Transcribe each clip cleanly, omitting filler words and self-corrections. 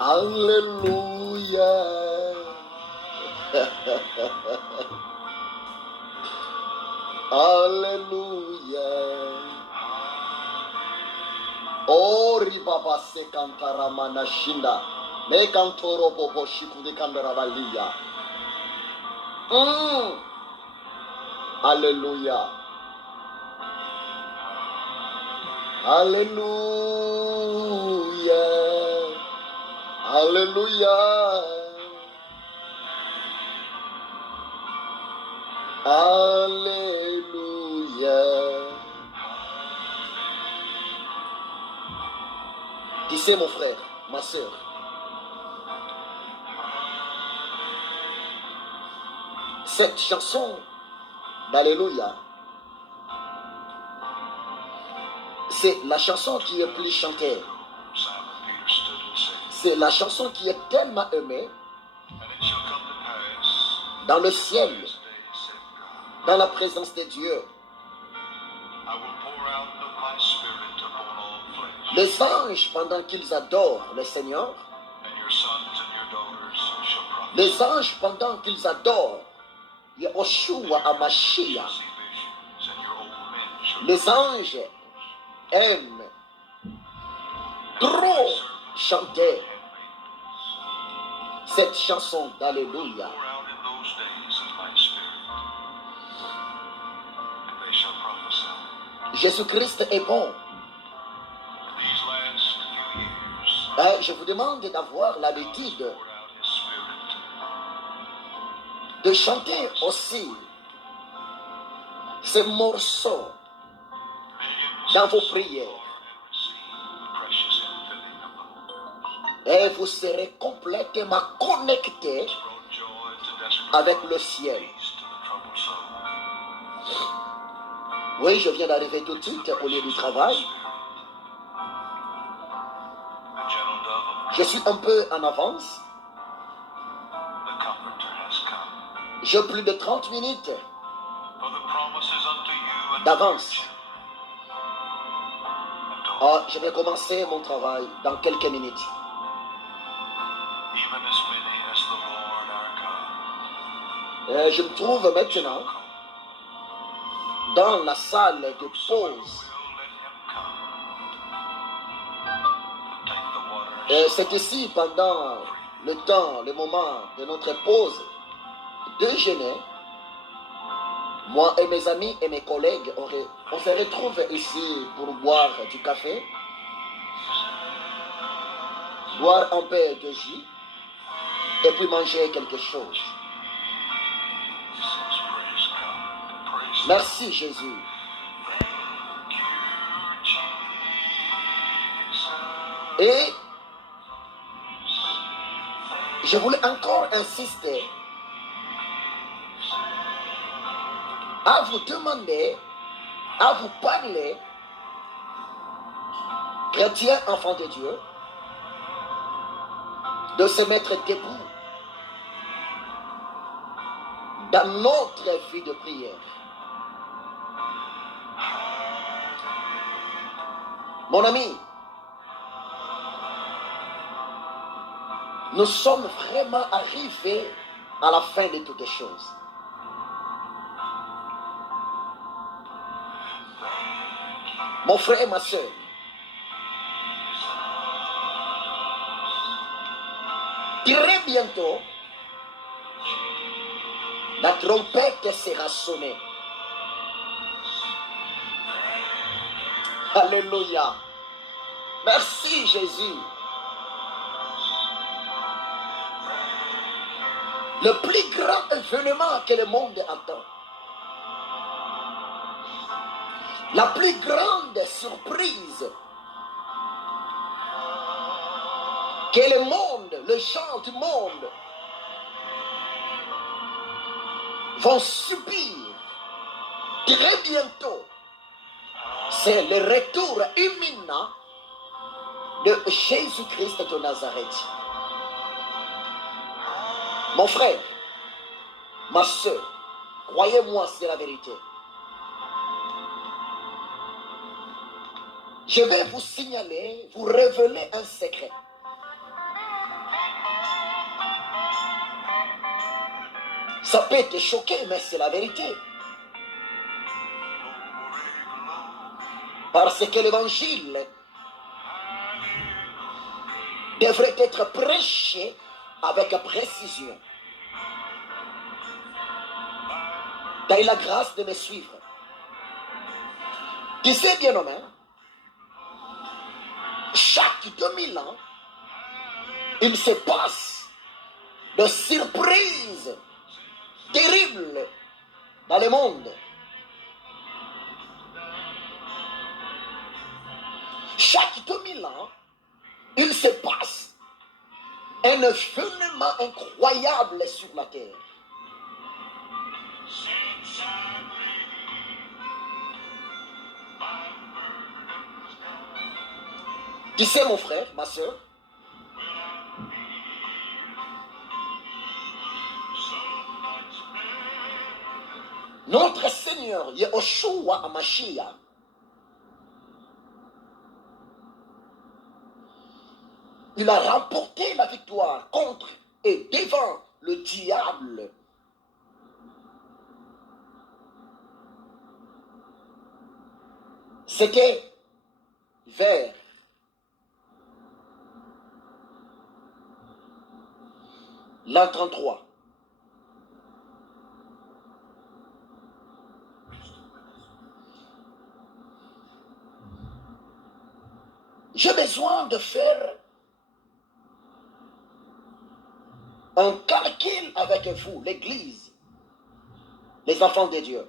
Alléluia. Alléluia. Ori baba se kantara manashinda. Me kantoro bobo shiku de kandara valia. Alléluia. Alléluia. Alléluia. Alléluia. Tu sais, mon frère, ma soeur, cette chanson d'Alléluia, c'est la chanson qui est plus chantée. C'est la chanson qui est tellement aimée dans le ciel, dans la présence de Dieu. Les anges, pendant qu'ils adorent le Seigneur, les anges, pendant qu'ils adorent Yahushua Hamashiach, les anges aiment trop chanter cette chanson d'Alléluia. Jésus-Christ est bon. Je vous demande d'avoir l'habitude de chanter aussi ces morceaux dans vos prières. Et vous serez complètement connecté avec le ciel. Oui, je viens d'arriver tout de suite au lieu du travail. Je suis un peu en avance. J'ai plus de 30 minutes d'avance. Je vais commencer mon travail dans quelques minutes. Je me trouve maintenant dans la salle de pause. C'est ici, pendant le temps, le moment de notre pause déjeuner, moi et mes amis et mes collègues, on se retrouve ici pour boire du café, boire un peu de jus et puis manger quelque chose. Merci Jésus. Et je voulais encore insister à vous demander, à vous parler, chrétiens, enfants de Dieu, de se mettre debout dans notre vie de prière. Mon ami, nous sommes vraiment arrivés à la fin de toutes les choses. Mon frère et ma soeur, très bientôt, la trompette sera sonnée. Alléluia. Merci Jésus. Le plus grand événement que le monde attend. La plus grande surprise que le monde, le gens du monde vont subir très bientôt, c'est le retour imminent de Jésus-Christ de Nazareth. Mon frère, ma soeur, croyez-moi, c'est la vérité. Je vais vous signaler, vous révéler un secret. Ça peut te choquer, mais c'est la vérité. Parce que l'évangile devrait être prêché avec précision. T'as eu la grâce de me suivre. Tu sais, bien-aimé, chaque 2000 ans, il se passe de surprises terribles dans le monde. Chaque 2000 ans, il se passe un événement incroyable sur la terre. Tu sais, mon frère, ma soeur, notre Seigneur Yahushua HaMashiach il a remporté la victoire contre et devant le diable. C'était vers l'an 33. J'ai besoin de faire un calcul avec vous, l'Église, les enfants de Dieu.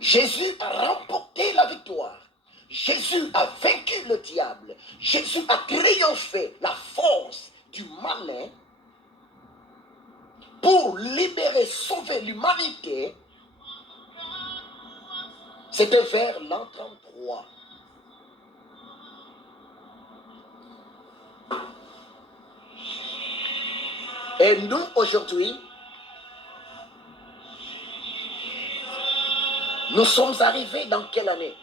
Jésus a remporté la victoire. Jésus a vaincu le diable. Jésus a triomphé la force du malin pour libérer, sauver l'humanité. C'était vers l'an 33. Et nous, aujourd'hui, nous sommes arrivés dans quelle année?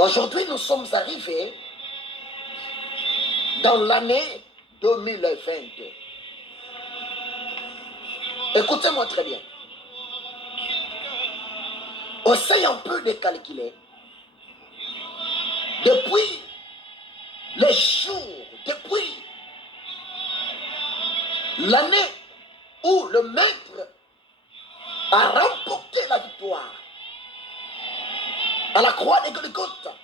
Aujourd'hui, nous sommes arrivés dans l'année 2020. Écoutez-moi très bien. Essaye un peu de calculer. Depuis les jours, depuis l'année où le Maître a remporté la victoire à la croix de Golgotha,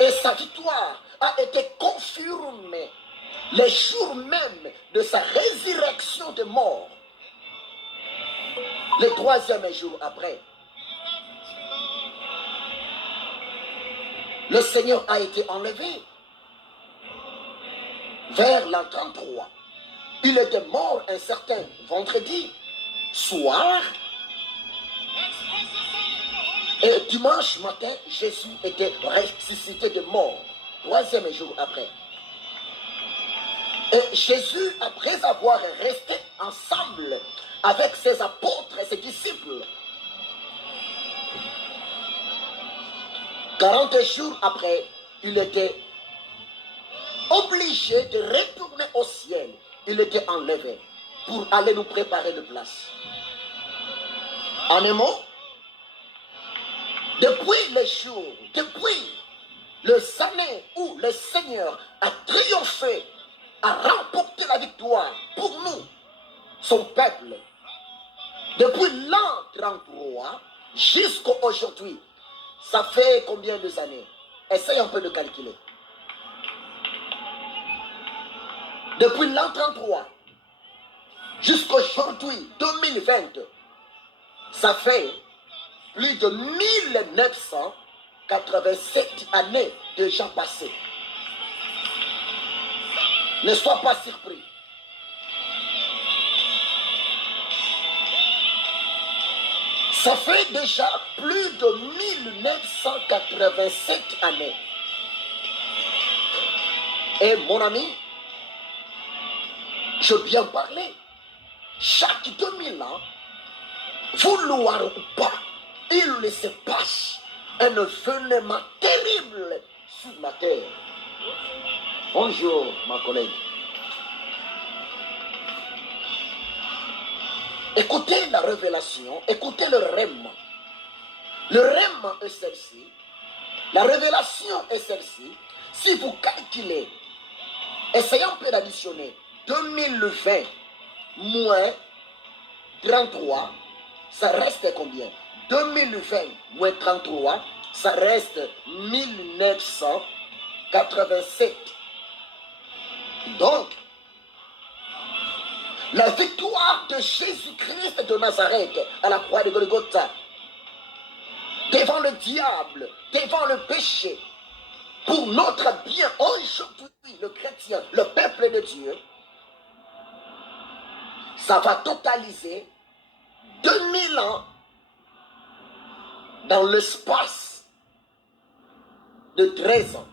et sa victoire a été confirmée les jours même de sa résurrection de mort, le 3e jour après. Le Seigneur a été enlevé vers l'an 33. Il était mort un certain vendredi soir. Et dimanche matin, Jésus était ressuscité de mort, 3e jour après. Et Jésus, après avoir resté ensemble avec ses apôtres et ses disciples, 40 jours après, il était obligé de retourner au ciel. Il était enlevé pour aller nous préparer de place. En un mot, depuis les jours, depuis les années où le Seigneur a triomphé, a remporté la victoire pour nous, son peuple, depuis l'an 33 jusqu'à aujourd'hui, ça fait combien d'années? Essaye un peu de calculer. Depuis l'an 33 jusqu'à aujourd'hui, 2020, ça fait plus de 1987 années déjà passées. Ne sois pas surpris. Ça fait déjà plus de 1987 années. Et mon ami, je viens parler. Chaque 2000 ans, vouloir ou pas, il se passe un événement terrible sur la terre. Bonjour, ma collègue. Écoutez la révélation, écoutez le rêve. Le rêve est celle-ci. La révélation est celle-ci. Si vous calculez, essayons un peu d'additionner 2020 moins 33, ça reste combien? 2020 moins 33, ça reste 1987. Donc, la victoire de Jésus-Christ de Nazareth à la croix de Golgotha, devant le diable, devant le péché, pour notre bien, aujourd'hui, le chrétien, le peuple de Dieu, ça va totaliser 2000 ans dans l'espace de 13 ans.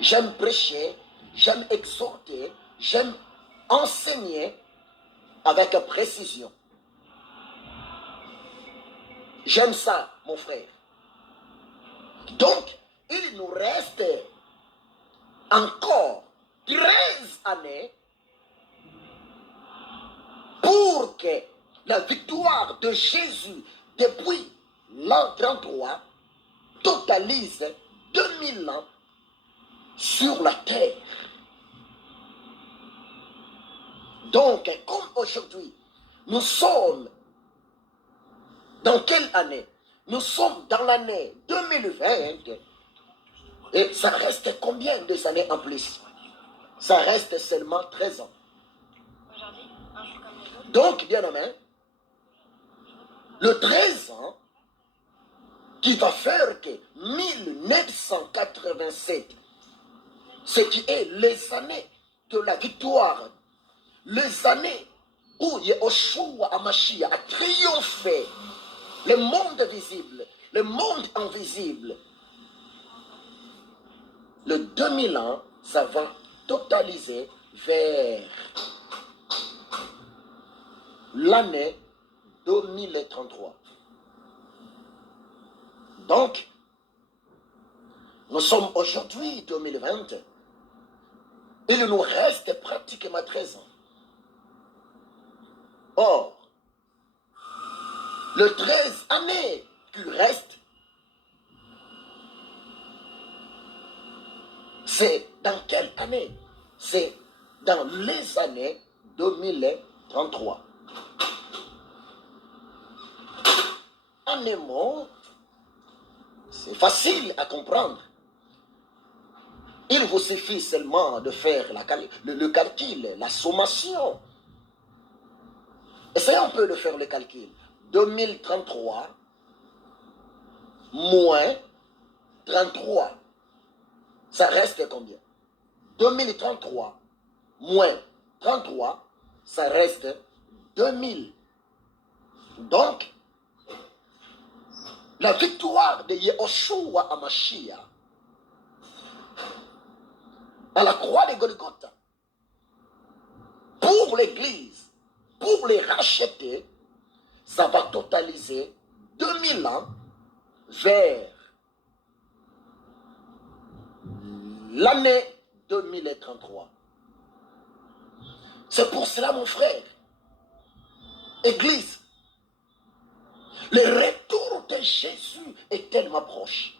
J'aime prêcher, j'aime exhorter, j'aime enseigner avec précision. J'aime ça, mon frère. Donc, il nous reste encore 13 années pour que la victoire de Jésus depuis l'an 33 totalise 2000 ans sur la terre. Donc, comme aujourd'hui, nous sommes dans quelle année? Nous sommes dans l'année 2020 et ça reste combien de années en plus? Ça reste seulement 13 ans. Donc, bien aimé, le 13 ans qui va faire que 1987, ce qui est les années de la victoire, les années où Yehoshua HaMashiach a triomphé, le monde visible, le monde invisible, le 2000 ans, ça va totaliser vers l'année 2033. Donc, nous sommes aujourd'hui 2020. Il nous reste pratiquement 13 ans. Or, le 13 années qui reste, c'est dans quelle année? C'est dans les années 2033. En un mot, c'est facile à comprendre. Il vous suffit seulement de faire le calcul, la sommation. Essayons un peu de faire le calcul. 2033 moins 33, ça reste combien? 2033 moins 33, ça reste 2000. Donc, la victoire de Yehoshua HaMashiach à la croix de Golgotha pour l'Église, pour les racheter, ça va totaliser 2000 ans vers l'année 2033. C'est pour cela, mon frère, Église, le retour de Jésus est tellement proche.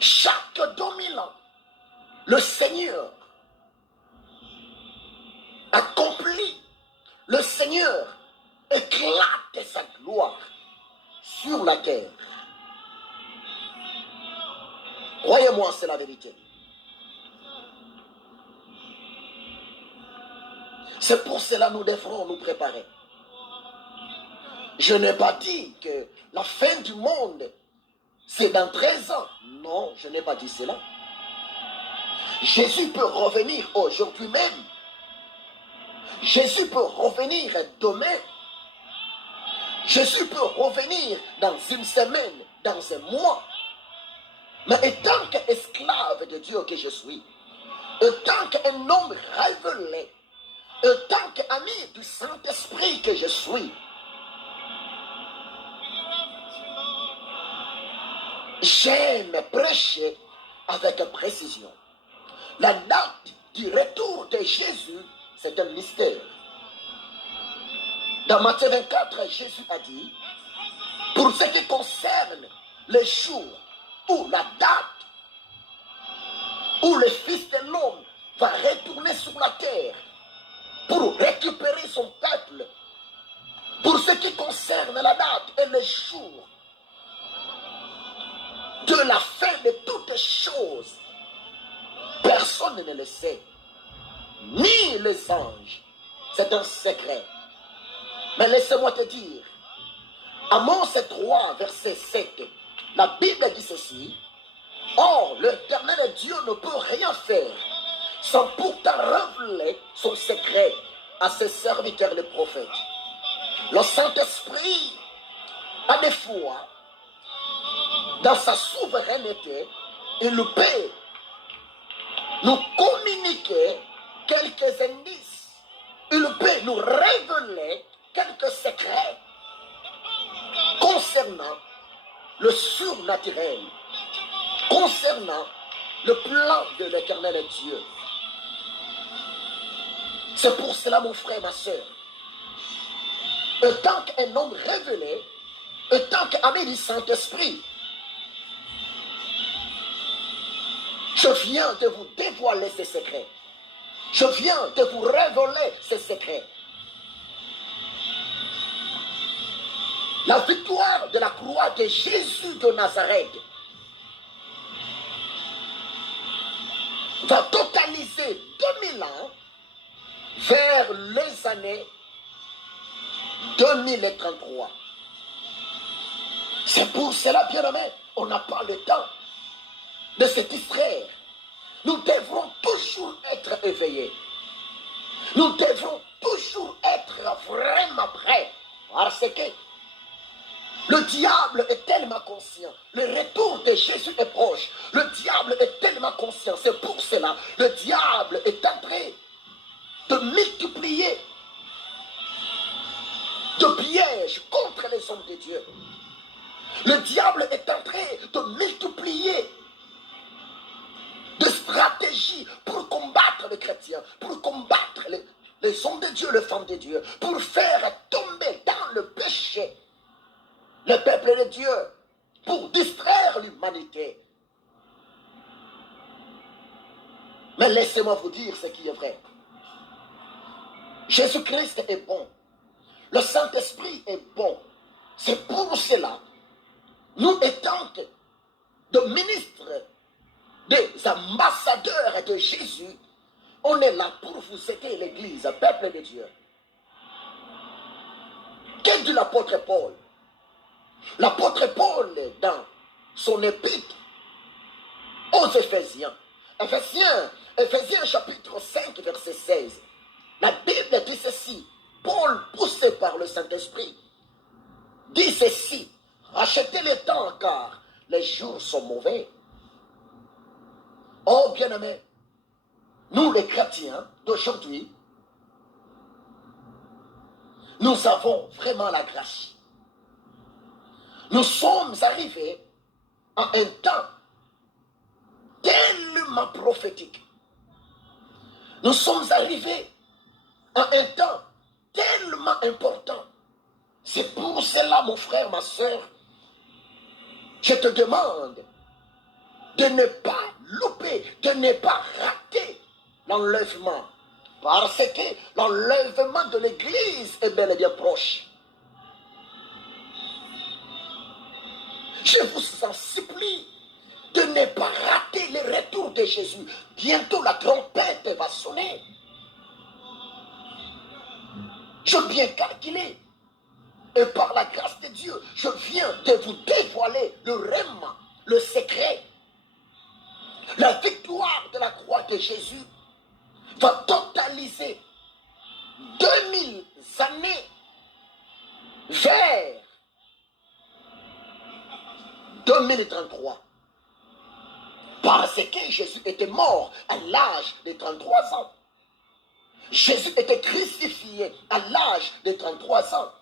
Chaque 2000 ans, le Seigneur accomplit, le Seigneur éclate sa gloire sur la terre. Croyez-moi, c'est la vérité. C'est pour cela que nous devrons nous préparer. Je n'ai pas dit que la fin du monde, c'est dans 13 ans. Non, je n'ai pas dit cela. Jésus peut revenir aujourd'hui même. Jésus peut revenir demain. Jésus peut revenir dans une semaine, dans un mois. Mais étant qu'esclave de Dieu que je suis, étant qu'un homme révélé, étant qu'ami du Saint-Esprit que je suis, j'aime prêcher avec précision. La date du retour de Jésus, c'est un mystère. Dans Matthieu 24, Jésus a dit, pour ce qui concerne le jour ou la date où le Fils de l'homme va retourner sur la terre pour récupérer son peuple, pour ce qui concerne la date et le jour de la fin de toutes choses, personne ne le sait, ni les anges. C'est un secret. Mais laissez-moi te dire, Amos 3, verset 7, la Bible dit ceci, or l'Éternel Dieu ne peut rien faire sans pourtant révéler son secret à ses serviteurs les prophètes. Le Saint-Esprit a des fois, dans sa souveraineté, il peut nous communiquer quelques indices. Il peut nous révéler quelques secrets concernant le surnaturel, concernant le plan de l'Éternel Dieu. C'est pour cela, mon frère, ma soeur, tant qu'un homme révélé, tant qu'ami du Saint-Esprit, je viens de vous dévoiler ces secrets. Je viens de vous révéler ces secrets. La victoire de la croix de Jésus de Nazareth va totaliser 2000 ans vers les années 2033. C'est pour cela, bien-aimés, on n'a pas le temps de se distraire. Nous devrons toujours être éveillés. Nous devrons toujours être vraiment prêts. Parce que le diable est tellement conscient. Le retour de Jésus est proche. Le diable est tellement conscient. C'est pour cela le diable est en train de multiplier de pièges contre les hommes de Dieu. Le diable est en train de multiplier de stratégies pour combattre les chrétiens, pour combattre les hommes de Dieu, les femmes de Dieu, pour faire tomber dans le péché le peuple de Dieu, pour distraire l'humanité. Mais laissez-moi vous dire ce qui est vrai. Jésus-Christ est bon. Le Saint-Esprit est bon. C'est pour cela, nous étant de ministres, des ambassadeurs de Jésus, on est là pour vous aider, l'Église, peuple de Dieu. Qu'est-ce dit l'apôtre Paul? L'apôtre Paul, dans son épître aux Éphésiens, Éphésiens chapitre 5, verset 16, la Bible dit ceci, Paul, poussé par le Saint-Esprit, dit ceci, rachetez le temps car les jours sont mauvais. Oh bien-aimés, nous les chrétiens d'aujourd'hui, nous avons vraiment la grâce. Nous sommes arrivés à un temps tellement prophétique. Nous sommes arrivés à un temps tellement important. C'est pour cela, mon frère, ma soeur, je te demande de ne pas louper, de ne pas rater l'enlèvement. Parce que l'enlèvement de l'Église est bel et bien proche. Je vous en supplie de ne pas rater le retour de Jésus. Bientôt la trompette va sonner. Je viens calculer. Et par la grâce de Dieu, je viens de vous dévoiler le rême, le secret. La victoire de la croix de Jésus va totaliser 2000 années vers 2033. Parce que Jésus était mort à l'âge de 33 ans. Jésus était crucifié à l'âge de 33 ans.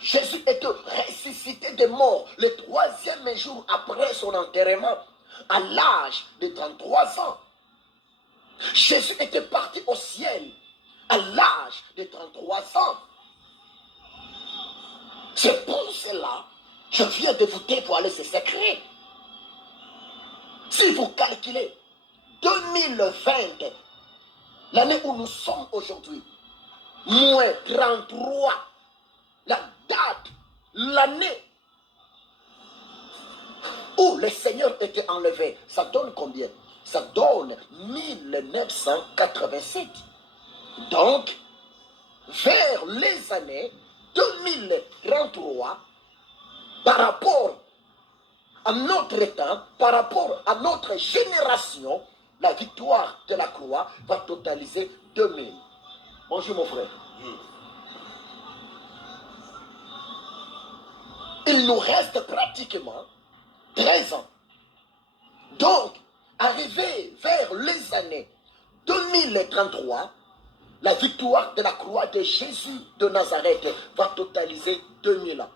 Jésus est ressuscité des morts le troisième jour après son enterrement, à l'âge de 33 ans. Jésus était parti au ciel à l'âge de 33 ans. C'est pour cela que je viens de vous dévoiler ce secret. Si vous calculez 2020, l'année où nous sommes aujourd'hui, moins 33, la date, l'année où le Seigneur était enlevé, ça donne combien? Ça donne 1987. Donc, vers les années 2033, par rapport à notre temps, par rapport à notre génération, la victoire de la croix va totaliser 2000. Bonjour mon frère. Il nous reste pratiquement 13 ans. Donc, arrivé vers les années 2033, la victoire de la croix de Jésus de Nazareth va totaliser 2000 ans.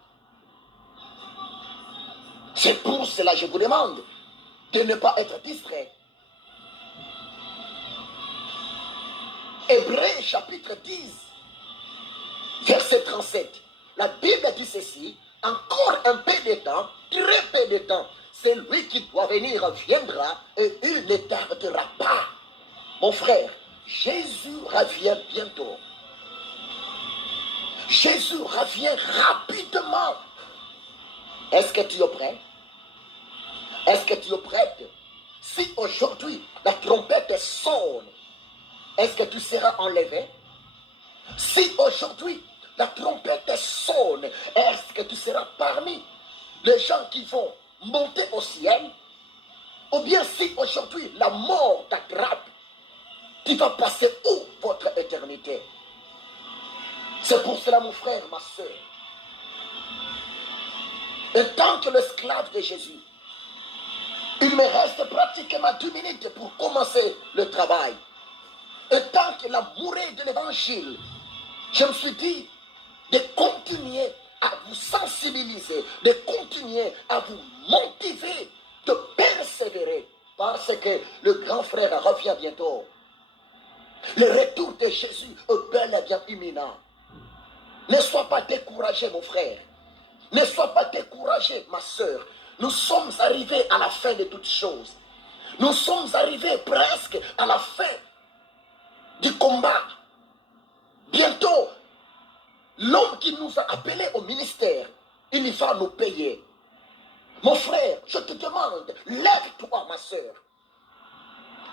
C'est pour cela que je vous demande de ne pas être distrait. Hébreux chapitre 10, verset 37. La Bible dit ceci, encore un peu de temps, très peu de temps, celui qui doit venir viendra et il ne tardera pas. Mon frère, Jésus revient bientôt. Jésus revient rapidement. Est-ce que tu es prêt? Est-ce que tu es prête? Si aujourd'hui la trompette sonne, est-ce que tu seras enlevé? Si aujourd'hui la trompette sonne, est-ce que tu seras parmi les gens qui vont monter au ciel? Ou bien si aujourd'hui la mort t'attrape, tu vas passer où votre éternité? C'est pour cela, mon frère, ma soeur, en tant que l'esclave de Jésus, il me reste pratiquement 2 minutes pour commencer le travail. Et tant qu'il a mouru de l'évangile, je me suis dit de continuer à vous sensibiliser, de continuer à vous motiver, de persévérer, parce que le grand frère revient bientôt. Le retour de Jésus est bel et bien imminent. Ne sois pas découragé, mon frère. Ne sois pas découragé, ma soeur. Nous sommes arrivés à la fin de toutes choses. Nous sommes arrivés presque à la fin du combat. Bientôt, l'homme qui nous a appelés au ministère, il va nous payer. Mon frère, je te demande, lève-toi, ma soeur.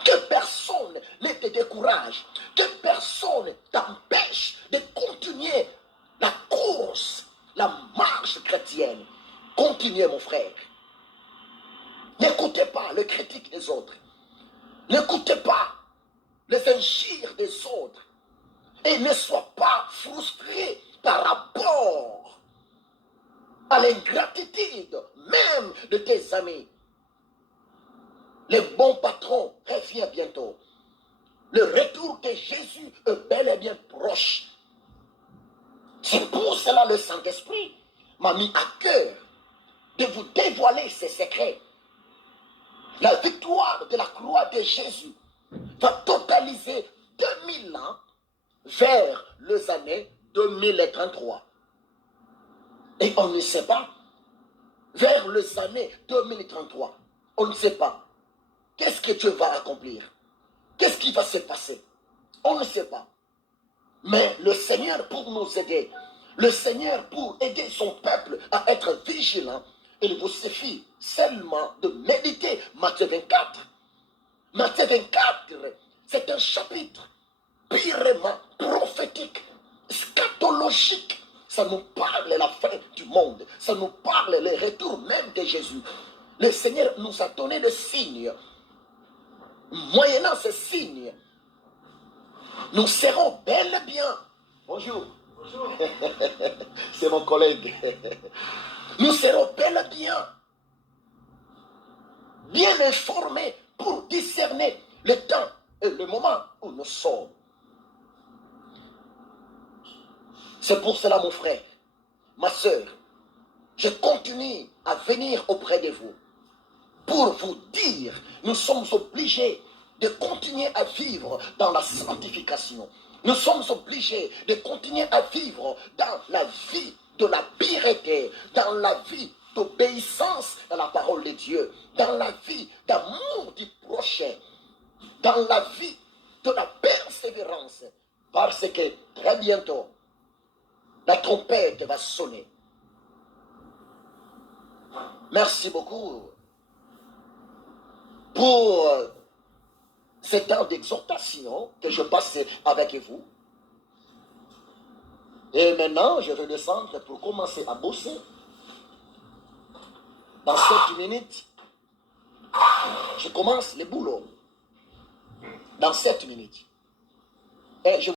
Que personne ne te décourage. Que personne t'empêche de continuer la course, la marche chrétienne. Continuez, mon frère. N'écoutez pas les critiques des autres. N'écoutez pas les injures des autres. Et ne sois pas frustré par rapport à l'ingratitude même de tes amis. Le bon patron revient bientôt. Le retour de Jésus est bel et bien proche. C'est pour cela le Saint-Esprit m'a mis à cœur de vous dévoiler ses secrets. La victoire de la croix de Jésus va totaliser 2000 ans vers les années 2033. Et on ne sait pas, vers les années 2033, on ne sait pas. Qu'est-ce que Dieu va accomplir? Qu'est-ce qui va se passer? On ne sait pas. Mais le Seigneur pour nous aider, le Seigneur pour aider son peuple à être vigilant, il vous suffit seulement de méditer Matthieu 24. Matthieu 24, c'est un chapitre purement prophétique, scatologique. Ça nous parle de la fin du monde. Ça nous parle le retour même de Jésus. Le Seigneur nous a donné des signes. Moyennant ces signes, nous serons bel et bien. Bonjour. Bonjour. C'est mon collègue. Nous serons bel et bien informés pour discerner le temps et le moment où nous sommes. C'est pour cela, mon frère, ma sœur, je continue à venir auprès de vous pour vous dire, nous sommes obligés de continuer à vivre dans la sanctification. Nous sommes obligés de continuer à vivre dans la vie de la piété, dans la vie d'obéissance à la parole de Dieu, dans la vie d'amour du prochain, dans la vie de la persévérance. Parce que très bientôt, la trompette va sonner. Merci beaucoup pour ce temps d'exhortation que je passe avec vous. Et maintenant, je vais descendre pour commencer à bosser. Dans 7 minutes, je commence le boulot. Dans 7 minutes. Et je